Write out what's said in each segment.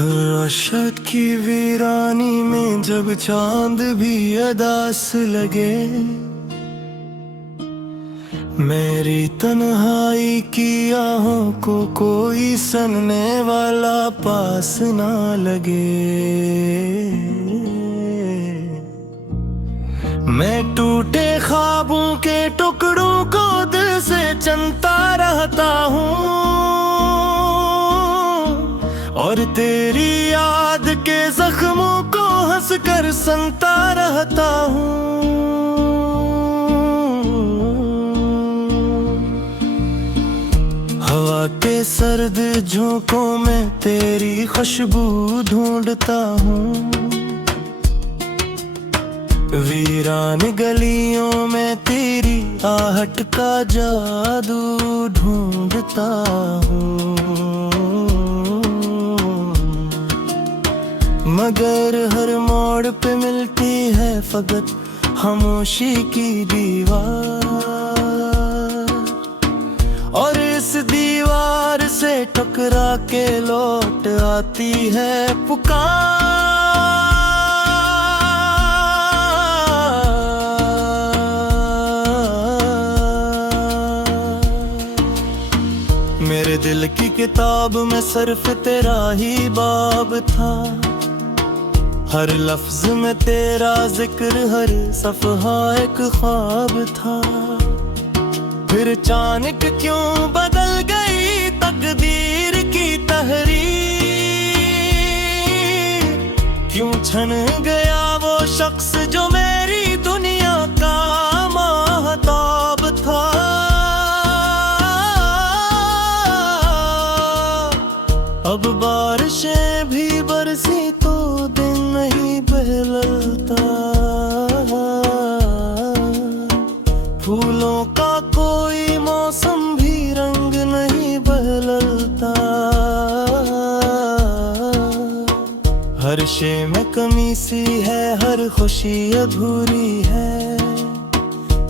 रात की वीरानी में जब चांद भी अदास लगे, मेरी तन्हाई की आहों को कोई सुनने वाला पास ना लगे। मैं टूटे ख्वाबों के टुकड़ों को दिल से चुनता रहता हूँ, और तेरी याद के जख्मों को हंस कर सुनता रहता हूँ। हवा के सर्द झोंकों में तेरी खुशबू ढूंढता हूँ, वीरान गलियों में तेरी आहट का जादू ढूंढता हूँ। मगर हर मोड़ पे मिलती है फकत खामोशी की दीवार, और इस दीवार से टकरा के लौट आती है पुकार। मेरे दिल की किताब में सिर्फ तेरा ही बाब था, हर लफ्ज में तेरा जिक्र, हर सफ़हा एक ख्वाब था। फिर अचानक क्यों बदल गई तकदीर की तहरीर, क्यों छन गया वो शख्स जो मेरी दुनिया का महताब था। अब बारिशें भी बरसी तो दिन नहीं बहलता, फूलों का कोई मौसम भी रंग नहीं बदलता। हर शे में कमी सी है, हर खुशी अधूरी है,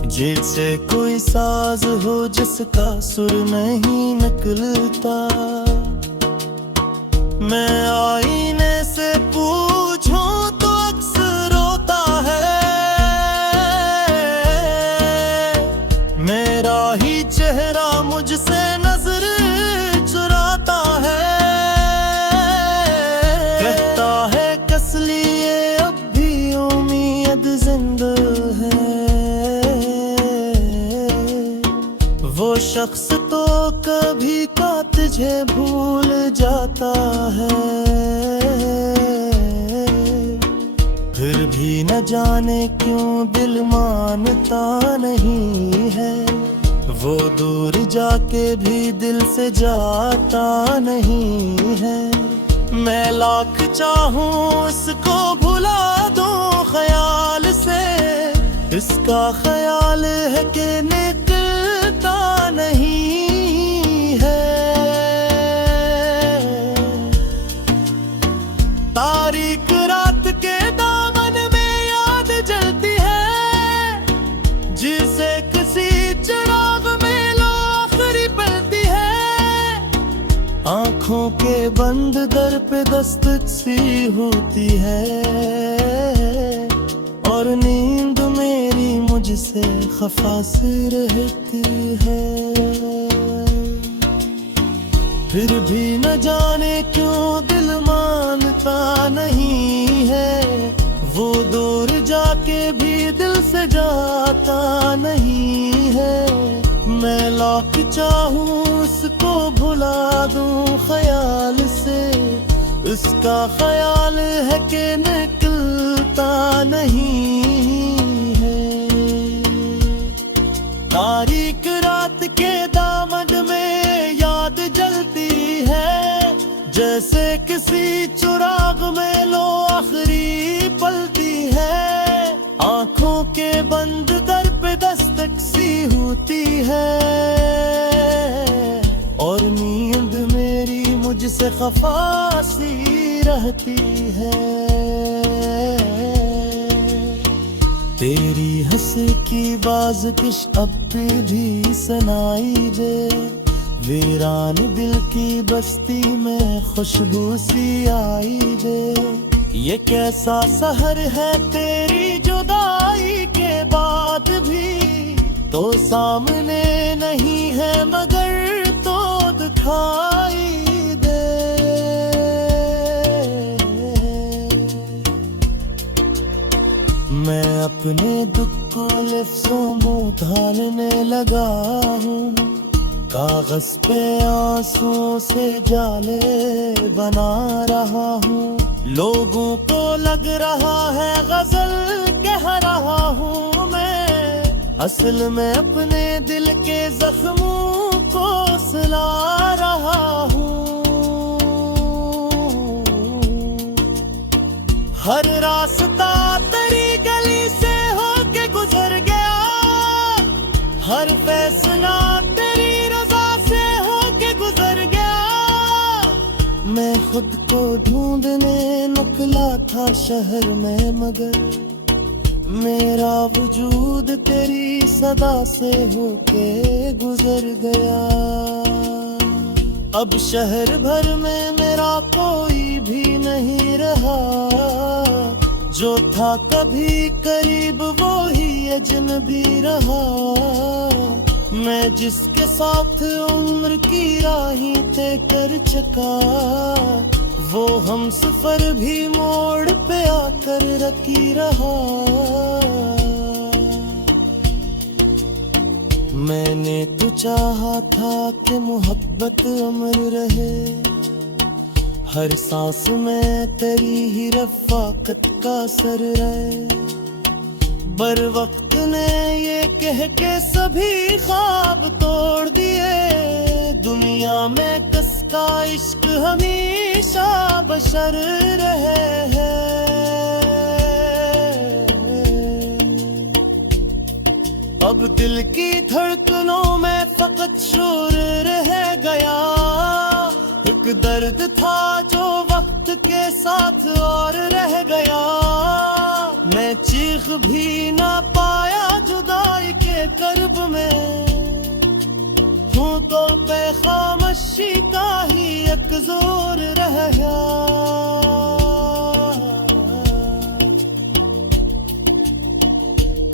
जैसे कोई साज हो जिसका सुर नहीं निकलता। मैं आईने से पूछूं तो अक्सर रोता है, मेरा ही चेहरा मुझसे नजर चुराता है। कहता है किस लिए अब भी उम्मीद जिंदा है, वो शख्स तो कभी का तुझे भूल जाता है। फिर भी न जाने क्यों दिल मानता नहीं है, वो दूर जाके भी दिल से जाता नहीं है। मैं लाख चाहूं उसको भुला दूं ख्याल से, इसका ख्याल है कि निकलता नहीं है। तारीख रात के दामन में याद जलती है, जिसे किसी चिराग में लो आखिरी पलती है। आंखों के बंद दर पे दस्तक सी होती है, और नींद मेरी मुझसे खफा सी रहती है। फिर भी न जाने क्यों दिल मानता नहीं है, वो दूर जाके भी दिल से जाता नहीं है। मैं लाख चाहूं उसको भुला दूं ख्याल से, उसका ख्याल है कि निकलता नहीं है। तारीख रात के दामन में याद जलती है, जैसे किसी चिराग में लो आखिरी पलती है। आंखों के बंद दर पे दस्तक सी होती है, और नींद मेरी मुझसे खफा सी रहती है। तेरी हंस की बाज़ किश अब भी सुनाई दे, वीरान दिल की बस्ती में खुशबू सी आई दे। ये कैसा सहर है तेरी जुदाई के बाद भी, तो सामने नहीं है मगर तो दिखाई दे। मैं अपने दुख को लफ्ज़ों में ढालने लगा हूँ, कागज पे आंसुओं से जाले बना रहा हूँ। लोगों को लग रहा है गजल कह रहा हूँ मैं, असल में अपने दिल के जख्मों को सुला रहा हूँ। हर रास्ता तेरी गली से होके गुजर गया, हर फैसला तेरी रजा से होके गुजर गया। मैं खुद को ढूंढने निकला था शहर में, मगर मेरा वजूद तेरी सदा से होके गुजर गया। अब शहर भर में मेरा कोई भी नहीं रहा, जो था कभी करीब वो ही अजनबी रहा। मैं जिसके साथ उम्र की राहें तय कर चुका, वो हम सफर भी मोड़ पे आकर रखी रहा। मैंने तो चाहा था कि मोहब्बत अमर रहे, हर सांस में तेरी ही रफ़ाकत का असर रहे। बर वक्त ने ये कह के सभी ख्वाब तोड़ दिए, दुनिया में कसका इश्क हमेशा बशर रहे हैं। अब दिल की धड़कनों में फकत शोर रह गया, एक दर्द था जो वक्त के साथ और रह गया। मैं चीख भी ना पाया जुदाई के कर्ब में, हूँ तो पे खामोशी का ही एक जोर रह गया।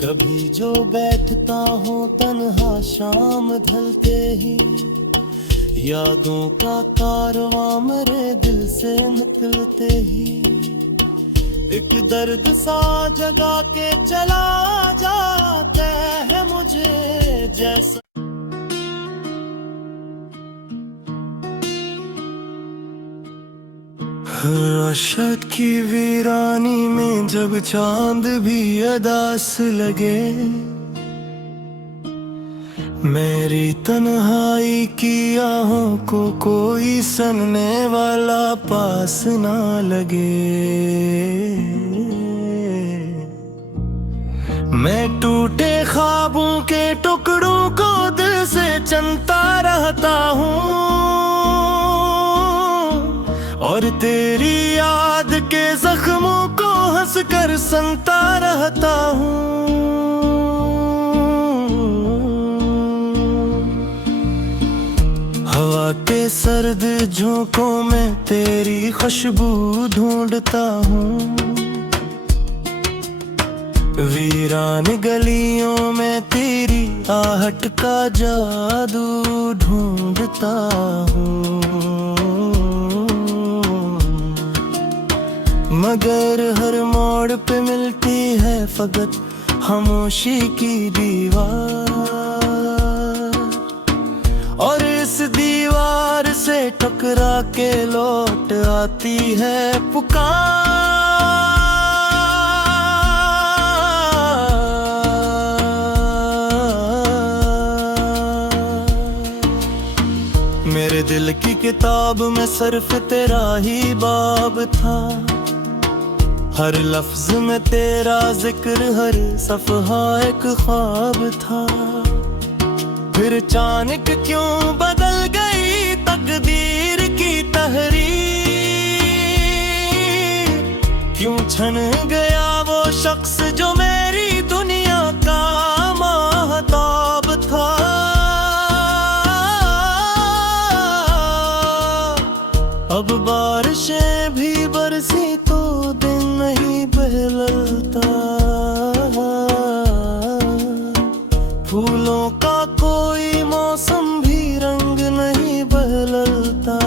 कभी जो बैठता हूँ तन्हा शाम ढलते ही, यादों का कारवां मेरे दिल से निकलते ही, एक दर्द सा जगा के चला जाता है मुझे जैसा। रात की वीरानी में जब चांद भी अदास लगे, मेरी तन्हाई की आहों को कोई सुनने वाला पास ना लगे। मैं टूटे ख्वाबों के टुकड़ों को दिल से चुनता रहता हूँ, और तेरी याद के जख्मों को हंस कर सुनता रहता हूँ। हवा के सर्द झोंकों में तेरी खुशबू ढूंढता हूँ, वीरान गलियों में तेरी आहट का जादू ढूंढता हूँ। मगर हर मोड़ पे मिलती है फकत खामोशी की दीवार, और इस दीवार से टकरा के लौट आती है पुकार। मेरे दिल की किताब में सिर्फ तेरा ही बाब था, हर लफ्ज में तेरा जिक्र, हर सफहा एक ख्वाब था। फिर अचानक क्यों बदल गई तकदीर की तहरीर, क्यों छन गया वो शख्स जो मेरी दुनिया का महताब था। अब बारिशें भी बरसी तो दिन नहीं बहलता, फूलों का कोई मौसम भी रंग नहीं बदलता।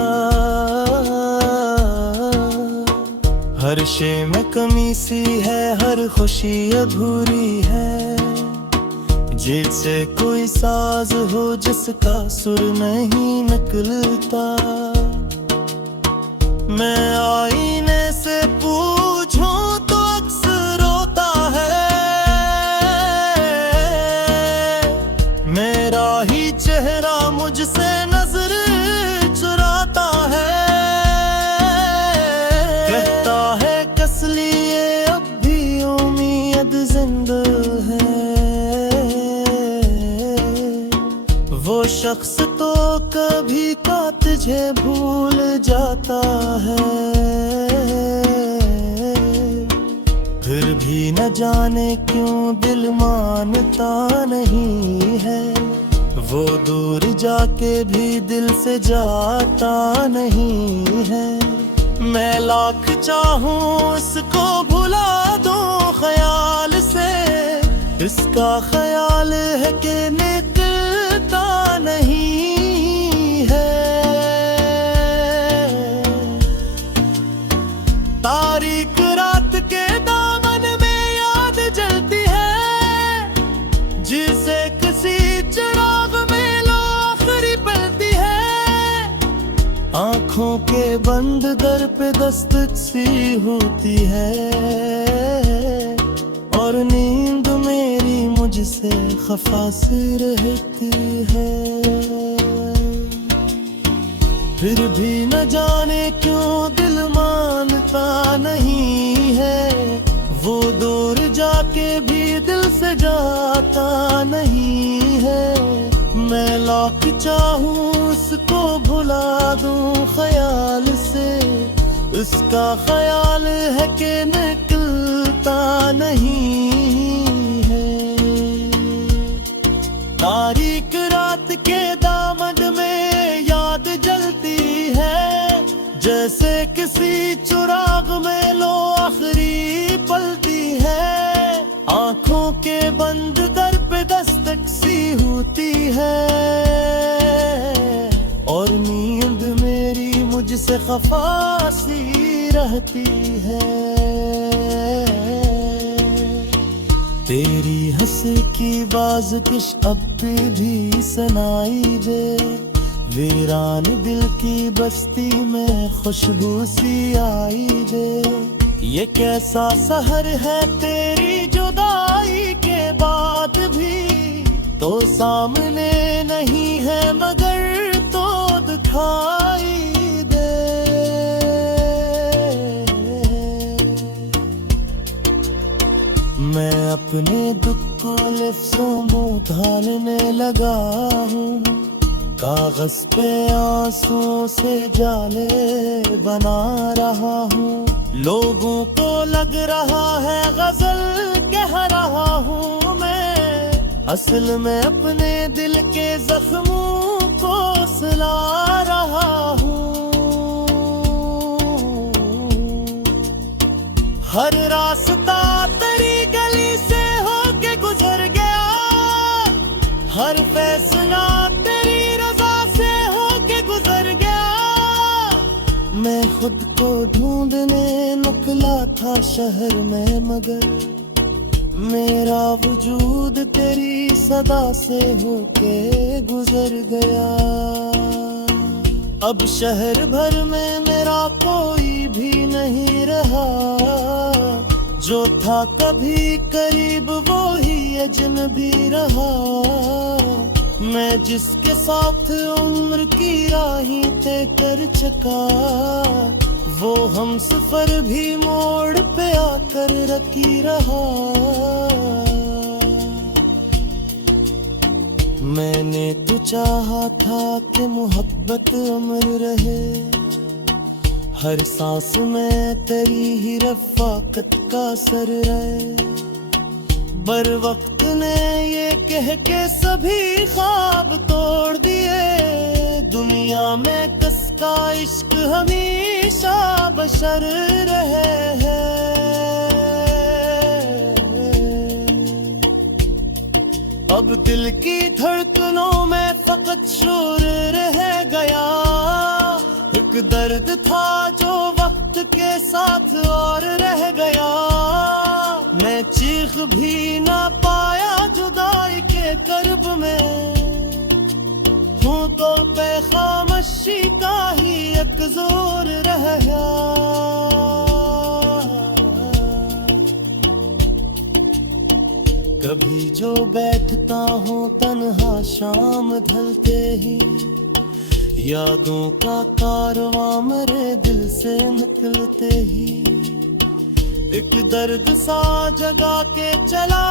हर शे में कमी सी है, हर खुशी अधूरी है, जैसे कोई साज हो जिसका सुर नहीं निकलता। मैं आईने से पूछूं तो अक्सर रोता है, मेरा ही चेहरा मुझसे नजर चुराता है। कहता है कस लिए अब भी उम्मीद जिंदा है, वो शख्स तो कभी का तुझे भूल जाता है। फिर भी न जाने क्यों दिल मानता नहीं है, वो दूर जाके भी दिल से जाता नहीं है। मैं लाख चाहूं उसको भुला दूं ख्याल से, इसका ख्याल है कि निकलता नहीं है। तारीख रात के दामन में याद जलती है, जिसे किसी चिराग में लो आखिरी पलती है। आंखों के बंद दर पे दस्तक सी होती है, और नींद मेरी मुझसे खफा सी रहती है। फिर भी न जाने क्यों दिल मानता नहीं है, वो दूर जाके भी दिल से जाता नहीं है। मैं लाख चाहूं उसको भुला दूं ख्याल से, उसका ख्याल है कि निकलता नहीं है। तारीख रात के दामन में याद जलती है, जैसे किसी चिराग में लो आखिरी पलती है। आंखों के बंद दर पे दस्तक सी होती है, और नींद मेरी मुझसे खफा सी रहती है। तेरी हंसी की बाज़किश अब भी सुनाई दे, वीरान दिल की बस्ती में खुशबू सी आई दे। ये कैसा सहर है तेरी जुदाई के बाद भी, तो सामने नहीं है मगर तो दिखाई दे। मैं अपने दुख को लफ्ज़ों में ढालने लगा हूँ, कागज पे आंसुओं से जाले बना रहा हूँ। लोगों को लग रहा है गजल कह रहा हूँ मैं, असल में अपने दिल के जख्मों को सिला रहा हूँ। हर रास्ता तेरी गली से होके गुजर गया, हर फैसला तेरी रजा से होके गुजर गया। मैं खुद को ढूंढने निकला था शहर में, मगर मेरा वजूद तेरी सदा से होके गुजर गया। अब शहर भर में मेरा कोई भी नहीं रहा, जो था कभी करीब वो ही अजनबी रहा। मैं जिसके साथ उम्र की राहें तय कर चुका, वो हम सफर भी मोड़ पे आकर रखी रहा। मैंने तो चाहा था कि मोहब्बत अमर रहे, हर सांस में तेरी ही रफ़ाकत का असर रहे। बर वक्त ने ये कह के सभी ख्वाब तोड़ दिए, दुनिया में कसका इश्क हमें हमेशा बशर रहे हैं। अब दिल की धड़कनों में फकत शोर रह गया। एक दर्द था जो वक्त के साथ और रह गया। मैं चीख भी ना पाया जुदाई के कर्ब में। हूँ तो पे खामोशी का ही एक जोर रह गया। कभी जो बैठता हूँ तन्हा शाम ढलते ही, यादों का कारवां मेरे दिल से निकलते ही, एक दर्द सा जगा के चला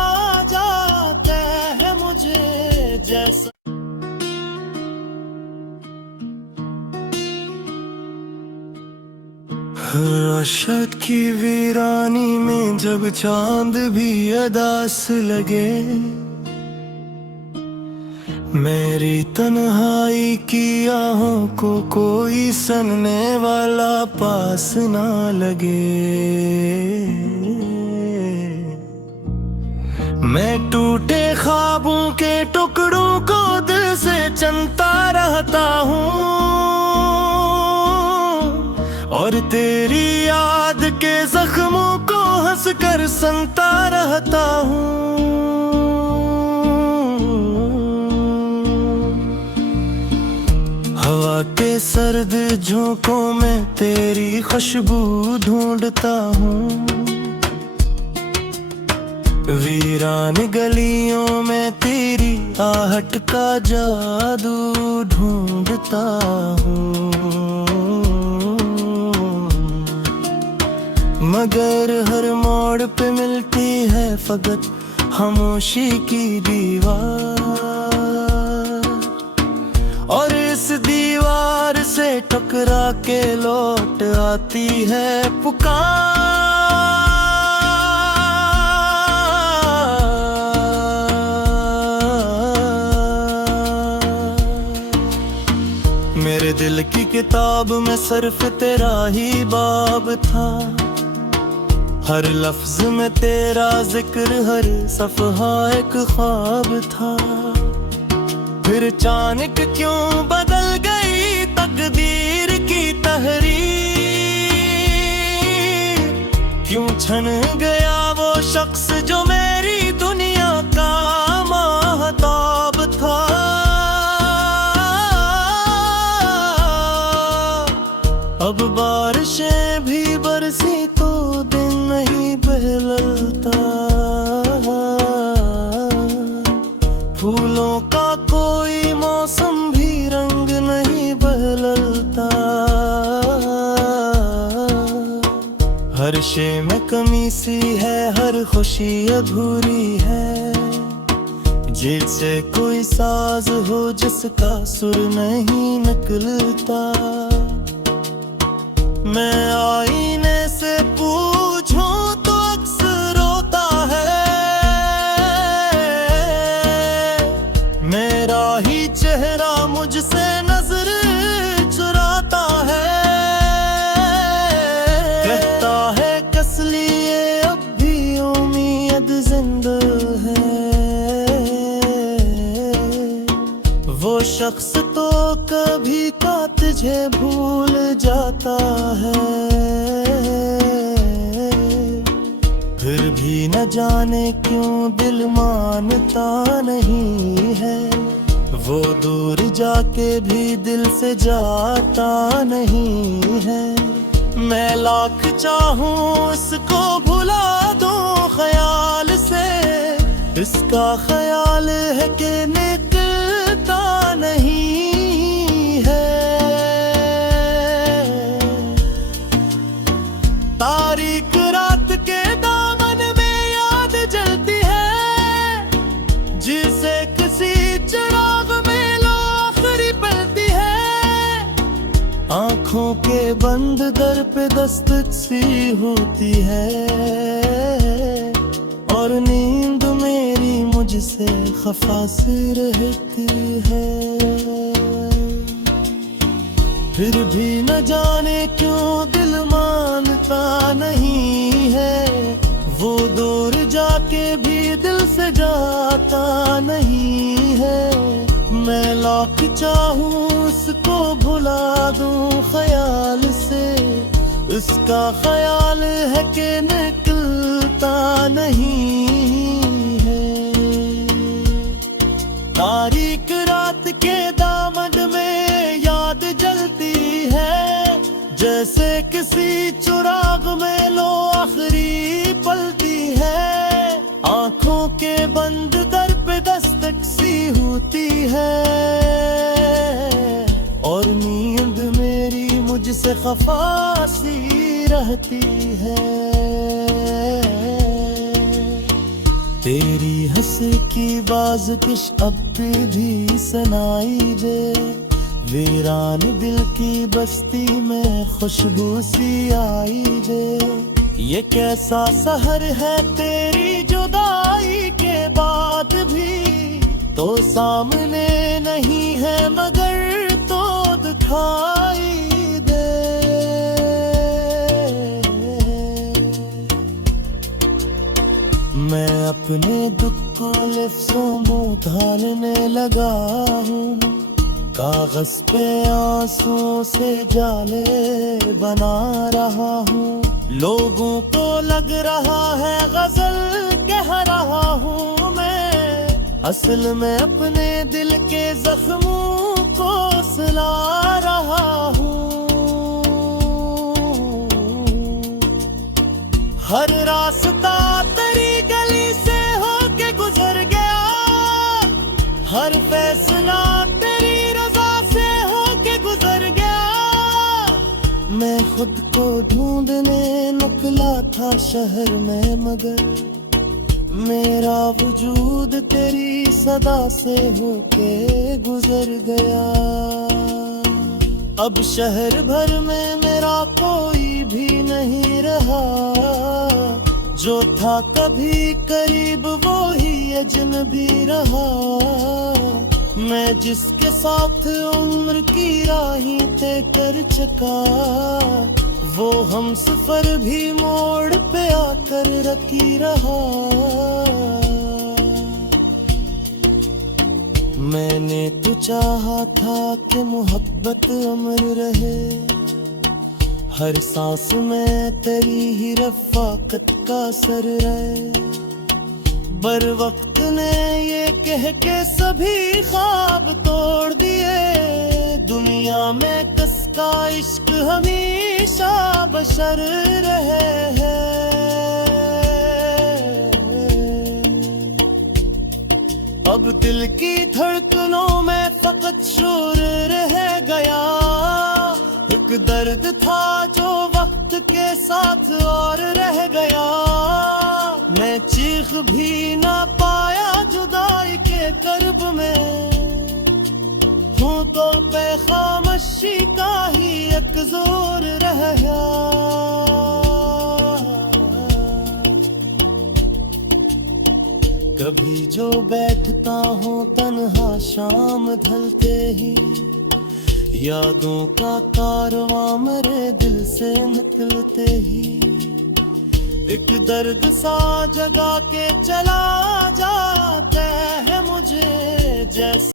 जाता है मुझे जैसा। राशद की वीरानी में जब चांद भी अदास लगे, मेरी तन्हाई की आहों को कोई सुनने वाला पास ना लगे। मैं टूटे ख्वाबों के टुकड़ों को दिल से चुनता रहता हूँ, और तेरी याद के जख्मों को हंस कर सुनता रहता हूँ। हवा के सर्द झोंकों में तेरी खुशबू ढूंढता हूँ, वीरान गलियों में तेरी आहट का जादू ढूंढता हूँ। मगर हर मोड़ पे मिलती है फकत खामोशी की दीवार, और इस दीवार से टकरा के लौट आती है पुकार। मेरे दिल की किताब में सिर्फ तेरा ही बाब था, हर लफ्ज में तेरा जिक्र, हर सफहा एक ख्वाब था। फिर अचानक क्यों बदल गई तकदीर की तहरीर, क्यों छन गया वो शख्स जो मेरी दुनिया का महताब था। अब बारिशें भी बरसी तो दिन नहीं बहलता, फूलों का कोई मौसम भी रंग नहीं बदलता। हर शे में कमी सी है, हर खुशी अधूरी है, जैसे कोई साज हो जिसका सुर नहीं निकलता। मैं आईने से पूछूं तो अक्सर रोता है, मेरा ही चेहरा मुझसे नजर चुराता है। कहता है किस लिए अब भी उम्मीद जिंदा है, वो शख्स तो कभी का तुझे भूल जाता है। फिर भी न जाने क्यों दिल मानता नहीं है, वो दूर जाके भी दिल से जाता नहीं है। मैं लाख चाहूं इसको भुला दूं ख्याल से, इसका ख्याल है कि निकलता नहीं है। तारीख रात के दामन में याद जलती है, जिसे किसी चिराग में लो आखिरी पलती है। आंखों के बंद दर पे दस्तक सी होती है, और नींद मेरी मुझसे खफा सी रहती है। फिर भी न जाने क्यों दिल जाता नहीं है। मैं लाख चाहूं उसको भुला दूं ख्याल से, उसका ख्याल है कि निकलता नहीं है। तारीक रात के दामन में याद जलती है, जैसे किसी चुराग में लो आखिरी पलती है। आंखों के बंद दर पे दस्तक सी होती है, और नींद मेरी मुझसे खफा सी रहती है। तेरी हंसी की बाज़किश अब भी सुनाई दे, वीरान दिल की बस्ती में खुशबू सी आई दे। ये कैसा सहर है तेरी जुदाई के बाद भी, तो सामने नहीं है मगर तो दिखाई दे। मैं अपने दुख को लफ्ज़ों में ढालने लगा हूँ, कागज पे आंसुओं से जाले बना रहा हूँ। लोगों को लग रहा है गजल कह रहा हूँ मैं, असल में अपने दिल के जख्मों को सिला रहा हूँ। हर रास्ता तेरी गली से होके गुजर गया, हर फैसला तेरी रजा से होके गुजर गया। मैं खुद को ढूंढने निकला था शहर में, मगर मेरा वजूद तेरी सदा से होके गुजर गया। अब शहर भर में मेरा कोई भी नहीं रहा, जो था कभी करीब वो ही अजनबी रहा। मैं जिसके साथ उम्र की राहें तय कर चुका, वो हम सफर भी मोड़ पे आकर रखी रहा। मैंने तो चाहा था कि मोहब्बत अमर रहे, हर सांस में तेरी ही रफ़ाकत का असर रहे। बर वक्त ने ये कह के सभी ख्वाब तोड़ दिए, दुनिया में कसका इश्क हमेशा बशर रहे हैं। अब दिल की धड़कनों में फकत शोर रह गया, एक दर्द था जो वक्त के साथ और रह गया। मैं चीख भी ना पाया जुदाई के कर्ब में, हूँ तो पे खामोशी का ही एक जोर रह गया। कभी जो बैठता हूँ तन्हा शाम ढलते ही, यादों का कारवां मेरे दिल से निकलते ही, एक दर्द सा जगा के चला जाता है मुझे जैसे